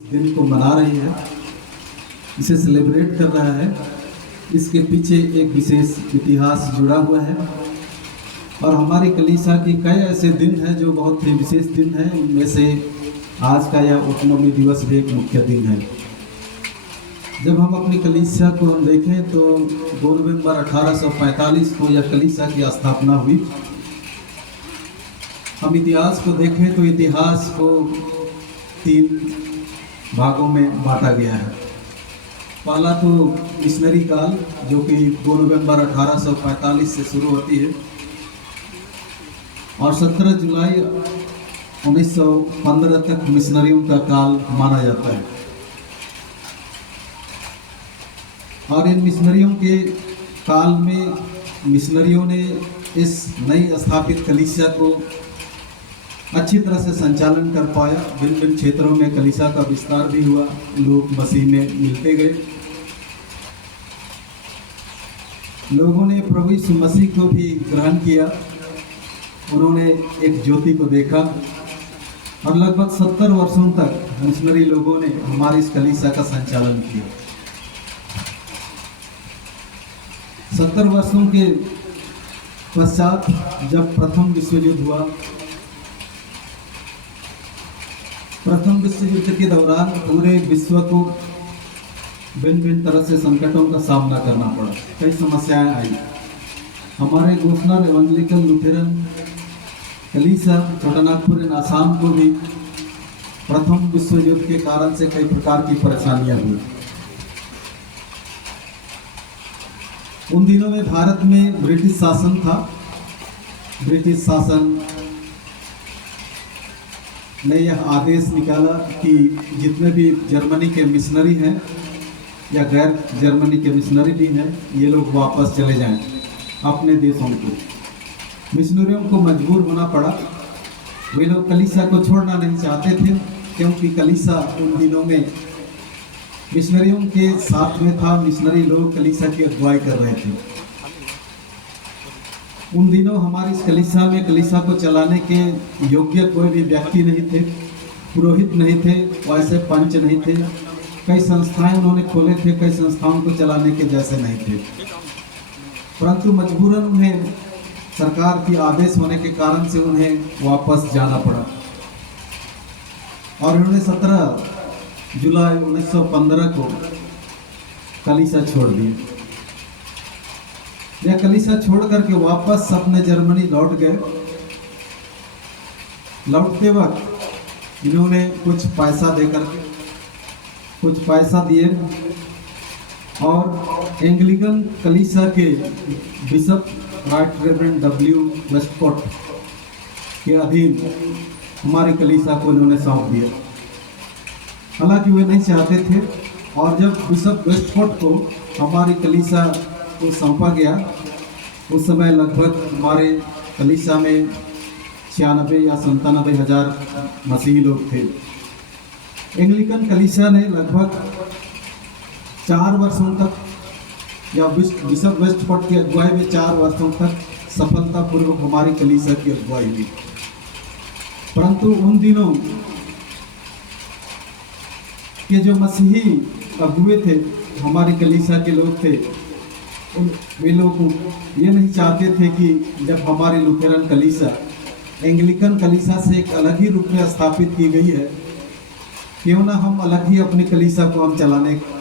दिन को मना रही है, इसे सेलिब्रेट कर रहा है। इसके पीछे एक विशेष इतिहास जुड़ा हुआ है और हमारी कलीसिया की कई ऐसे दिन हैं जो बहुत ही विशेष दिन हैं। उनमें से आज का यह ऑटोनॉमी दिवस भी एक मुख्य दिन है। जब हम अपनी कलीसिया को हम देखें तो 2 नवंबर 1845 को यह कलीसिया की स्थापना हुई। हम इतिहास को देखें तो इतिहास को 3 भागों में बांटा गया है। पहला तो मिशनरी काल, जो कि 2 नवंबर 1845 से शुरू होती है और 17 जुलाई 1915 तक मिशनरियों का काल माना जाता है। और इन मिशनरियों के काल में मिशनरियों ने इस नई स्थापित कलीसिया को अच्छी तरह से संचालन कर पाया। भिन्न भिन्न क्षेत्रों में कलीसिया का विस्तार भी हुआ, लोग मसीह में मिलते गए। लोगों ने प्रभु यीशु मसीह को भी ग्रहण किया, उन्होंने एक ज्योति को देखा और लगभग 70 वर्षों तक मिशनरी लोगों ने हमारी इस कलीसिया का संचालन किया। 70 वर्षों के पश्चात जब प्रथम विश्व युद्ध हुआ, प्रथम विश्व युद्ध के दौरान पूरे विश्व को भिन्न भिन्न तरह से संकटों का सामना करना पड़ा, कई समस्याएं आई। हमारे गोफनर एवेंजलिकल लुथेरन कलीसिया छोटानागपुर इन आसाम को भी प्रथम विश्व युद्ध के कारण से कई प्रकार की परेशानियां हुई। उन दिनों में भारत में ब्रिटिश शासन था। ब्रिटिश शासन ने यह आदेश निकाला कि जितने भी जर्मनी के मिशनरी हैं या गैर जर्मनी के मिशनरी भी हैं, ये लोग वापस चले जाएं अपने देशों को। मिशनरियों को मजबूर होना पड़ा, वे लोग कलीसिया को छोड़ना नहीं चाहते थे, क्योंकि कलीसिया उन दिनों में मिशनरियों के साथ में था। मिशनरी लोग कलीसिया की अगुवाई कर रहे थे। उन दिनों हमारी इस कलीसिया में कलीसिया को चलाने के योग्य कोई भी व्यक्ति नहीं थे, पुरोहित नहीं थे, वैसे पंच नहीं थे। कई संस्थाएं उन्होंने खोले थे, कई संस्थाओं को चलाने के जैसे नहीं थे, परंतु मजबूरन उन्हें सरकार की आदेश होने के कारण से उन्हें वापस जाना पड़ा और उन्होंने 17 जुलाई 1915 को कलीसिया छोड़ दिया। यह कलीसिया छोड़ करके वापस अपने जर्मनी लौट गए। लौटते वक्त इन्होंने कुछ पैसा दिए और एंग्लिकन कलीसिया के bishop right reverend W Westcott के अधीन हमारी कलीसिया को इन्होंने सौंप दिया। हालांकि वे नहीं चाहते थे, और जब बिशप वेस्टकोट को हमारी कलीसिया को सौंपा गया, उस समय लगभग हमारे कलीसिया में 96 या 97 हज़ार मसीही लोग थे। एंग्लिकन कलीसिया ने लगभग 4 वर्षों तक, या बिशप वेस्टकोट की अगुवाई में 4 वर्षों तक सफलतापूर्वक हमारी कलीसिया की अगुवाई हुई। परंतु उन दिनों के जो मसीही अगुए थे, हमारी कलीसिया के लोग थे, वे लोग ये नहीं चाहते थे कि जब हमारी लुथेरन कलीसिया एंग्लिकन कलीसिया से एक अलग ही रूप में स्थापित की गई है, क्यों ना हम अलग ही अपनी कलीसिया को हम चलाने